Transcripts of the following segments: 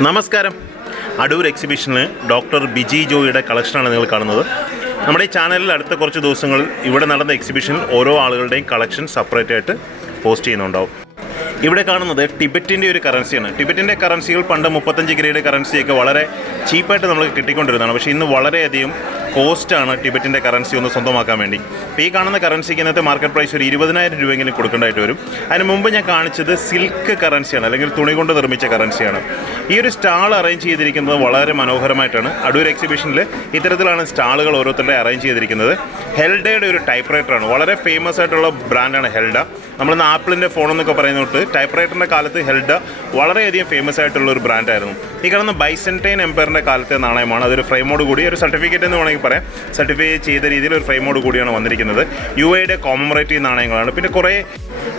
നമസ്കാരം. അടൂർ എക്സിബിഷനിൽ ഡോക്ടർ ബിജി ജോയിയുടെ കളക്ഷനാണ് നിങ്ങൾ കാണുന്നത്. നമ്മുടെ ഈ ചാനലിൽ അടുത്ത കുറച്ച് ദിവസങ്ങൾ ഇവിടെ നടന്ന എക്സിബിഷനിൽ ഓരോ ആളുകളുടെയും കളക്ഷൻ സെപ്പറേറ്റ് ആയിട്ട് പോസ്റ്റ് ചെയ്യുന്നുണ്ടാവും. ഇവിടെ കാണുന്നത് ടിബറ്റിൻ്റെ ഒരു കറൻസിയാണ്. ടിബറ്റിൻ്റെ കറൻസികൾ പണ്ട് 35 ഗ്രേഡ് കറൻസിയൊക്കെ വളരെ ചീപ്പായിട്ട് നമുക്ക് കിട്ടിക്കൊണ്ടിരുന്നതാണ്. പക്ഷേ ഇന്ന് വളരെയധികം കോസ്റ്റാണ് ടിബറ്റിൻ്റെ കറൻസി ഒന്ന് സ്വന്തമാക്കാൻ വേണ്ടി. ഇപ്പോൾ ഈ കാണുന്ന കറൻസിക്ക് ഇന്നത്തെ മാർക്കറ്റ് പ്രൈസ് ഒരു 20,000 രൂപയെങ്കിലും കൊടുക്കേണ്ടതായിട്ട് വരും. അതിന് മുമ്പ് ഞാൻ കാണിച്ചത് സിൽക്ക് കറൻസിയാണ്, അല്ലെങ്കിൽ തുണി കൊണ്ട് നിർമ്മിച്ച കറൻസിയാണ്. ഈ ഒരു സ്റ്റാൾ അറേഞ്ച് ചെയ്തിരിക്കുന്നത് വളരെ മനോഹരമായിട്ടാണ്. അടൂർ എക്സിബിഷനിൽ ഇത്തരത്തിലാണ് സ്റ്റാളുകൾ ഓരോരുത്തരുടെ അറേഞ്ച് ചെയ്തിരിക്കുന്നത്. ഹെൽഡയുടെ ഒരു ടൈപ്പ് റൈറ്ററാണ്, വളരെ ഫേമസ് ആയിട്ടുള്ള ബ്രാൻഡാണ് ഹെൽഡ. നമ്മളിന്ന് ആപ്പിളിൻ്റെ ഫോണെന്നൊക്കെ പറയുന്നതൊട്ട് ടൈപ്പ് റൈറ്ററിൻ്റെ കാലത്ത് ഹെൽഡ വളരെയധികം ഫേമസ് ആയിട്ടുള്ള ഒരു ബ്രാൻഡായിരുന്നു. ഈ കാണുന്ന ബൈസെൻറ്റൈൻ എംപയറിൻ്റെ കാലത്തെ നാണയമാണ്. അതൊരു ഫ്രെയിമോട് കൂടി ഒരു സർട്ടിഫിക്കറ്റ് എന്ന് വേണമെങ്കിൽ പറയാം. സർട്ടിഫൈ ചെയ്ത രീതിയിൽ ഒരു ഫ്രെയിമോട് കൂടിയാണ് വന്നിരിക്കുന്നത്. UAE കോമമറേറ്റീവ് നാണയങ്ങളാണ്. പിന്നെ കുറേ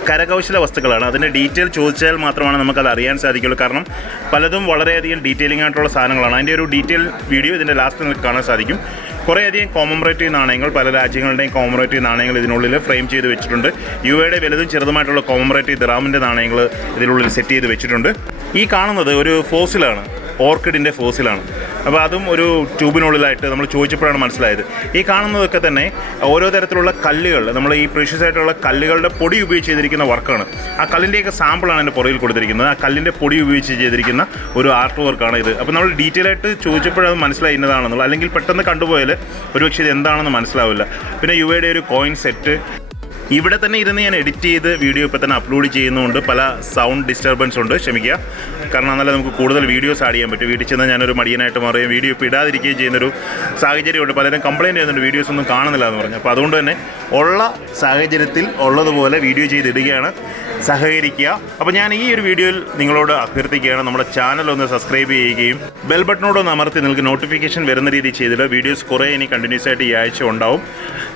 കരകൗശല വസ്തുക്കളാണ്. അതിൻ്റെ ഡീറ്റെയിൽ ചോദിച്ചാൽ മാത്രമാണ് നമുക്കത് അറിയാൻ സാധിക്കുള്ളൂ. കാരണം പലതും വളരെയധികം ഡീറ്റെയിലിംഗ് ആയിട്ടുള്ള സാധനങ്ങളാണ്. അതിൻ്റെ ഒരു ഡീറ്റെയിൽ വീഡിയോ ഇതിൻ്റെ ലാസ്റ്റ് നിങ്ങൾക്ക് കാണാൻ സാധിക്കും. കുറേയധികം കോമമറേറ്റീവ് നാണയങ്ങൾ, പല രാജ്യങ്ങളുടെയും കോമമറേറ്റീവ് നാണയങ്ങൾ ഇതിനുള്ളിൽ ഫ്രെയിം ചെയ്ത് വെച്ചിട്ടുണ്ട്. UAE വലുതും ചെറുതുമായിട്ടുള്ള കോമമറേറ്റീവ് ദിറാമിൻ്റെ നാണയങ്ങൾ ഇതിനുള്ളിൽ സെറ്റ് ചെയ്ത് വെച്ചിട്ടുണ്ട്. ഈ കാണുന്നത് ഒരു ഫോസിലാണ്, ഓർക്കിഡിൻ്റെ ഫോസിലാണ്. അപ്പോൾ അതും ഒരു ട്യൂബിനുള്ളിലായിട്ട് നമ്മൾ ചോദിച്ചപ്പോഴാണ് മനസ്സിലായത്. ഈ കാണുന്നതൊക്കെ തന്നെ ഓരോ തരത്തിലുള്ള കല്ലുകൾ, നമ്മൾ ഈ പ്രീഷ്യസ് ആയിട്ടുള്ള കല്ലുകളുടെ പൊടി ഉപയോഗിച്ച് ചെയ്തിരിക്കുന്ന വർക്കാണ്. ആ കല്ലിൻ്റെയൊക്കെ സാമ്പിളാണ് എൻ്റെ പുറകിൽ കൊടുത്തിരിക്കുന്നത്. ആ കല്ലിൻ്റെ പൊടി ഉപയോഗിച്ച് ചെയ്തിരിക്കുന്ന ഒരു ആർട്ട് വർക്കാണ് ഇത്. അപ്പോൾ നമ്മൾ ഡീറ്റെയിൽ ആയിട്ട് ചോദിച്ചപ്പോഴത് മനസ്സിലായി ഇന്നതാണെന്നുള്ളത്. അല്ലെങ്കിൽ പെട്ടെന്ന് കണ്ടുപോയാൽ ഒരുപക്ഷെ ഇത് എന്താണെന്ന് മനസ്സിലാവില്ല. പിന്നെ UAE ഒരു കോയിൻ സെറ്റ് ഇവിടെ തന്നെ ഇരുന്ന് ഞാൻ എഡിറ്റ് ചെയ്ത് വീഡിയോ ഇപ്പോൾ തന്നെ അപ്ലോഡ് ചെയ്യുന്നതുകൊണ്ട് പല സൗണ്ട് ഡിസ്റ്റർബൻസ് ഉണ്ട്, ക്ഷമിക്കുക. കാരണം എന്നാലും നമുക്ക് കൂടുതൽ വീഡിയോസ് ആഡ് ചെയ്യാൻ പറ്റും. വീട്ടിൽ ചെന്നാൽ ഞാനൊരു മടിയനായിട്ട് മാറുകയും വീഡിയോ ഇപ്പോൾ ഇടാതിരിക്കുകയും ചെയ്യുന്നൊരു സാഹചര്യമുണ്ട്. പലരും കംപ്ലയിൻറ്റ് ചെയ്യുന്നുണ്ട്, വീഡിയോസ് ഒന്നും കാണുന്നില്ല എന്ന് പറഞ്ഞു. അപ്പോൾ അതുകൊണ്ട് തന്നെ ഉള്ള സാഹചര്യത്തിൽ ഉള്ളതുപോലെ വീഡിയോ ചെയ്തിടുകയാണ്. സഹകരിക്കുക. അപ്പോൾ ഞാൻ ഈ ഒരു വീഡിയോയിൽ നിങ്ങളോട് അഭ്യർത്ഥിക്കുകയാണ്, നമ്മുടെ ചാനൽ ഒന്ന് സബ്സ്ക്രൈബ് ചെയ്യുകയും ബെൽ ബട്ടണോടൊന്ന് അമർത്തി നിങ്ങൾക്ക് നോട്ടിഫിക്കേഷൻ വരുന്ന രീതിയിൽ ചെയ്തിട്ട് വീഡിയോസ് കുറേ ഇനി കണ്ടിന്യൂസ് ആയിട്ട് ഈ ആഴ്ച ഉണ്ടാവും.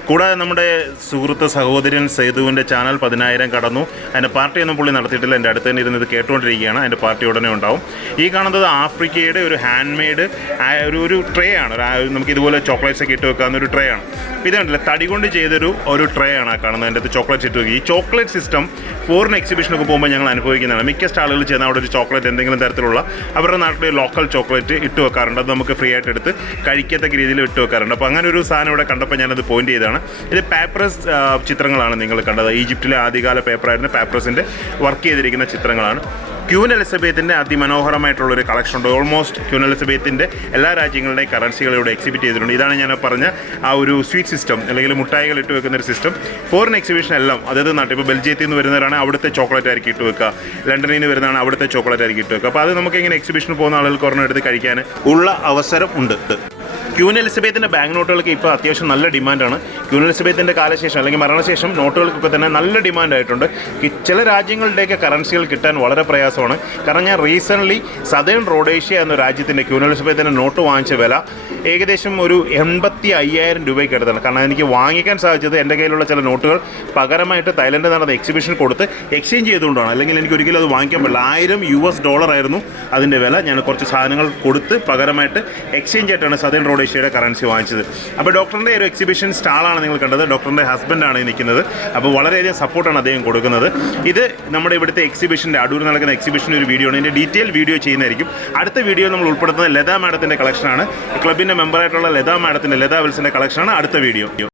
കൂടാതെ നമ്മുടെ സുഹൃത്ത് സഹോദരൻ സേതുവിൻ്റെ ചാനൽ 10,000 കടന്നു. അതിൻ്റെ പാർട്ടിയൊന്നും പുള്ളി നടത്തിയിട്ടില്ല. എൻ്റെ അടുത്ത് തന്നെ ഇരുന്ന് ഇത് കേട്ടുകൊണ്ടിരിക്കുകയാണ്. അതിൻ്റെ പാർട്ടി ഉടനെ ഉണ്ടാവും. ഈ കാണുന്നത് ആഫ്രിക്കയുടെ ഒരു ഹാൻഡ് മെയ്ഡ് ഒരു ട്രേ ആണ്. നമുക്ക് ഇതുപോലെ ചോക്ലേറ്റ്സ് ഒക്കെ ഇട്ട് വെക്കാവുന്ന ഒരു ട്രേ ആണ്. ഇത് കണ്ടില്ല, തടി കൊണ്ട് ചെയ്തൊരു ട്രേ ആണ് ആ കാണുന്നത്. അതിൻ്റെ അകത്ത് ചോക്ലേറ്റ്സ് ഇട്ട് വെക്കുക. ഈ ചോക്ലേറ്റ് സിസ്റ്റം ഫോറിൻ എക്സിബിഷനൊക്കെ പോകുമ്പോൾ ഞങ്ങൾ അനുഭവിക്കുന്നതാണ്. മിക്ക സ്റ്റാളുകളിൽ ചെന്ന് അവിടെ ഒരു ചോക്ലേറ്റ് എന്തെങ്കിലും തരത്തിലുള്ള അവരുടെ നാട്ടിലെ ലോക്കൽ ചോക്ലേറ്റ് ഇട്ട് വെക്കാറുണ്ട്. അത് നമുക്ക് ഫ്രീ ആയിട്ട് എടുത്ത് കഴിക്കത്തക്ക രീതിയിൽ ഇട്ട് വെക്കാറുണ്ട്. അപ്പോൾ അങ്ങനെ ഒരു സാധനം ഇവിടെ കണ്ടപ്പോൾ ഞാനത് പോയിന്റ് ചെയ്താണ്. ഇത് പേപ്പറസ് ചിത്രങ്ങളാണ് നിങ്ങൾ കണ്ടത്. ഈജിപ്തിലെ ആദ്യകാല പേപ്പറായിരുന്ന പേപ്പറസിൻ്റെ വർക്ക് ചെയ്തിരിക്കുന്ന ചിത്രങ്ങളാണ്. ക്വീൻ എലിസബത്തിൻ്റെ അതിമനോഹരമായിട്ടുള്ളൊരു കളക്ഷൻ ഉണ്ട്. ഓൾമോസ്റ്റ് ക്വീൻ എലിസബത്തിൻ്റെ എല്ലാ രാജ്യങ്ങളുടെയും കറൻസികൾ ഇവിടെ എക്സിബിറ്റ് ചെയ്തിട്ടുണ്ട്. ഇതാണ് ഞാൻ പറഞ്ഞ ആ ഒരു സ്വീറ്റ് സിസ്റ്റം, അല്ലെങ്കിൽ മുട്ടായികൾ ഇട്ട് വെക്കുന്ന ഒരു സിസ്റ്റം. ഫോറിൻ എക്സിബിഷൻ എല്ലാം അതായത് നാട്ടിൽ ഇപ്പോൾ ബെൽജിയത്തിൽ നിന്ന് വരുന്നവരാണ് അവിടുത്തെ ചോക്ലേറ്റ് ആയിരിക്കും ഇട്ട് വെക്കുക. ലണ്ടനിൽ നിന്ന് വരുന്നതാണ് അവിടുത്തെ ചോക്ലേറ്റ് ആയിരിക്കും ഇട്ട് വെക്കുക. അപ്പോൾ അത് നമുക്ക് ഇങ്ങനെ എക്സിബിഷന് പോകുന്ന ആളുകൾക്ക് ഒരെണ്ണം എടുത്ത് കഴിക്കാൻ ഉള്ള അവസരം ഉണ്ട്. ക്വീൻ എലിസബത്തിൻ്റെ ബാങ്ക് നോട്ടുകൾക്ക് ഇപ്പോൾ അത്യാവശ്യം നല്ല ഡിമാൻഡാണ്. ക്വീൻ എലിസബത്തിൻ്റെ കാലശേഷം അല്ലെങ്കിൽ മരണശേഷം നോട്ടുകൾക്കൊക്കെ തന്നെ നല്ല ഡിമാൻഡായിട്ടുണ്ട്. ചില രാജ്യങ്ങളുടെയൊക്കെ കറൻസികൾ കിട്ടാൻ വളരെ പ്രയാസമാണ്. കാരണം ഞാൻ റീസെൻ്റ്ലി സദേൺ റോഡേഷ്യ എന്ന രാജ്യത്തിൻ്റെ ക്വീൻ എലിസബത്തിൻ്റെ നോട്ട് വാങ്ങിച്ച വില ഏകദേശം ഒരു 85,000 രൂപയ്ക്ക് അടുത്താണ്. കാരണം എനിക്ക് വാങ്ങിക്കാൻ സാധിച്ചത് എൻ്റെ കയ്യിലുള്ള ചില നോട്ടുകൾ പകരമായിട്ട് തായ്ലൻഡിൽ നടന്ന എക്സിബിഷൻ കൊടുത്ത് എക്സ്ചേഞ്ച് ചെയ്തുകൊണ്ടാണ്. അല്ലെങ്കിൽ എനിക്ക് ഒരിക്കലും അത് വാങ്ങിക്കാൻ പറ്റില്ല. $1000 ആയിരുന്നു അതിൻ്റെ വില. ഞാൻ കുറച്ച് സാധനങ്ങൾ കൊടുത്ത് പകരമായിട്ട് എക്സ്ചേഞ്ച് ആയിട്ടാണ് സദേൺ റോഡേഷ്യയുടെ കറൻസി വാങ്ങിച്ചത്. അപ്പോൾ ഡോക്ടറിൻ്റെ ഒരു എക്സിബിഷൻ സ്റ്റാളാണ് നിങ്ങൾ കണ്ടത്. ഡോക്ടറിൻ്റെ ഹസ്ബൻഡാണ് നിൽക്കുന്നത്. അപ്പോൾ വളരെയധികം സപ്പോർട്ടാണ് അദ്ദേഹം കൊടുക്കുന്നത്. ഇത് നമ്മുടെ ഇവിടുത്തെ എക്സിബിഷൻ്റെ അടൂർ നടക്കുന്ന എക്സിബിഷൻ്റെ ഒരു വീഡിയോ ആണ്. ഇതിൻ്റെ ഡീറ്റെയിൽ വീഡിയോ ചെയ്യുന്നതായിരിക്കും. അടുത്ത വീഡിയോ നമ്മൾ ഉൾപ്പെടുത്തുന്നത് ലതാ മാഡത്തിൻ്റെ കളക്ഷനാണ്. ക്ലബിൻ്റെ മെമ്പറായിട്ടുള്ള ലതാ വിൽസിൻ്റെ കളക്ഷനാണ് അടുത്ത വീഡിയോ.